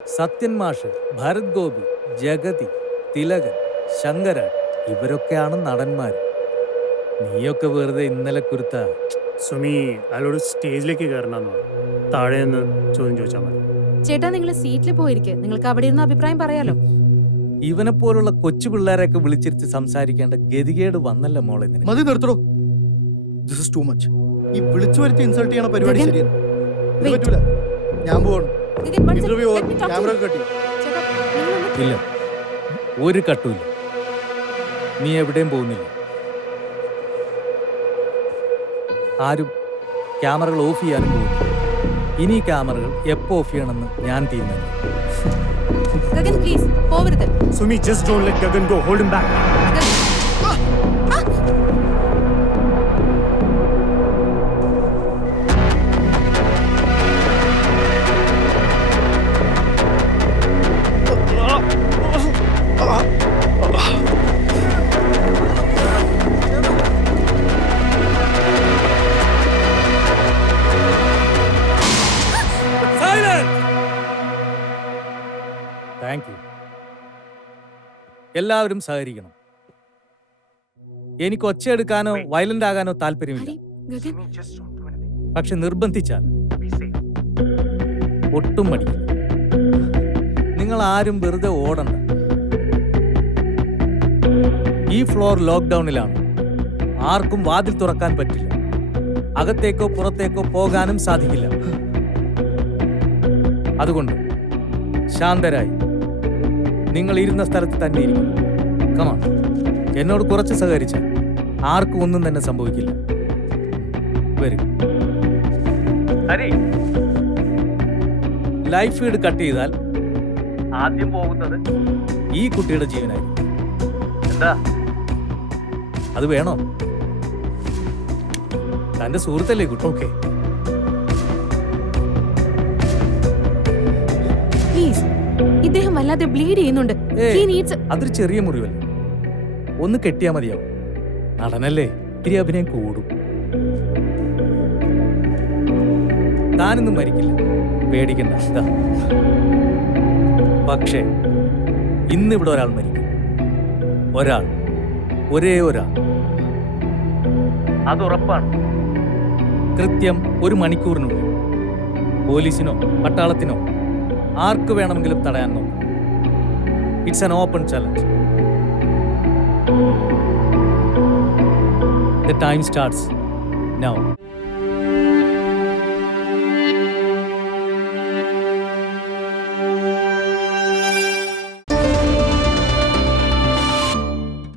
സത്യൻ മാഷ്, ഭരത് ഗോപി, ജഗതി, തിലകൻ, ശങ്കരൻ ഇവരൊക്കെയാണ് നടന്മാർ. നീയൊക്കെ വെറുതെ ഇന്നലെ കുരുത്ത. സുമി അയാളോട് സ്റ്റേജിലേക്ക് കയറണമെന്ന് പറഞ്ഞു. താഴെ നിന്ന് ചോദ്യം ചോദിച്ചാൽ മതി. ചേട്ടാ നിങ്ങൾ സീറ്റിൽ പോയിരിക്കെ, നിങ്ങൾക്ക് അവിടെ ഇരുന്ന് അഭിപ്രായം പറയാലോ. ഇവനെ പോലുള്ള കൊച്ചു പിള്ളേരെയൊക്കെ വിളിച്ചിരുത്തി സംസാരിക്കേണ്ട ഗതികേട് വന്നല്ല മോളെ നിനക്ക്. മതി നിർത്തടോ. This is too much. ഈ വിളിച്ചു വരുത്തി ഇൻസൾട്ട് ചെയ്യണ പരിപാടി ഗഗൻ, ശരിയല്ല. ഇത് wait. പറ്റൂല. ഞാൻ പോവാണ്. Gagan, one second, interview let me talk to camera you. കട്ടി. ചേട്ടാ, നിങ്ങളൊന്ന് ഇല്ല, ഒരു കട്ടുമില്ല. നീ എവിടെയും പോകുന്നില്ല. ആരും ക്യാമറകൾ ഓഫ് ചെയ്യാനും പോകുന്നു. ഇനി ക്യാമറകൾ എപ്പോൾ ഓഫ് ചെയ്യണമെന്ന് ഞാൻ തീരുമാനിക്കും. ഗഗൻ പ്ലീസ് പോവരുത്. Sumi just don't let Gagan go. Hold him back. Gagan, thank you. എല്ലാവരും സഹകരിക്കണം. എനിക്ക് ഒച്ചയെടുക്കാനോ വയലന്റ് ആകാനോ താല്പര്യമില്ല. ഗഗൻ, പക്ഷെ നിർബന്ധിച്ചാൽ ഒട്ടും മടിക്കില്ല. നിങ്ങൾ ആരും വെറുതെ ഓടണ്ട. ഈ ഫ്ലോർ ലോക്ക്ഡൌണിലാണ്. ആർക്കും വാതിൽ തുറക്കാൻ പറ്റില്ല. അകത്തേക്കോ പുറത്തേക്കോ പോകാനും സാധിക്കില്ല. അതുകൊണ്ട് ശാന്തരായി നിങ്ങൾ ഇരുന്ന സ്ഥലത്ത് തന്നെ ഇരിക്കും. കമാൺ, എന്നോട് കുറച്ച് സഹകരിച്ചാൽ ആർക്കും ഒന്നും തന്നെ സംഭവിക്കില്ല. വരും. ലൈഫ് ഫീഡ് കട്ട് ചെയ്താൽ ആദ്യം പോകുന്നത് ഈ കുട്ടിയുടെ ജീവനായിരിക്കും. എന്താ അത് വേണോ? തന്റെ സുഹൃത്തല്ലേ കുട്ടി? ഓക്കെ. പ്ലീസ്. ഇദ്ദേഹം വല്ലാതെ ബ്ലീഡ് ചെയ്യുന്നുണ്ട്. He needs a- അതൊരു ചെറിയ മുറിവല്ലേ, ഒന്ന് കെട്ടിയാ മതിയാവും. നടനല്ലേ, ഇത്തിരി അഭിനയം കൂടും. താനൊന്നും മരിക്കില്ല, പേടിക്കണ്ട. ഇതാ. പക്ഷേ ഇന്നിവിടെ ഒരാൾ മരിക്കും. ഒരാൾ, ഒരേ ഒരാൾ. അതുറപ്പാണ്. കൃത്യം 1 മണിക്കൂറിനുള്ളിൽ. പോലീസിനോ പട്ടാളത്തിനോ ആർക്ക് വേണമെങ്കിലും തടയാൻ നോക്കാം. It's an open challenge. The time starts now.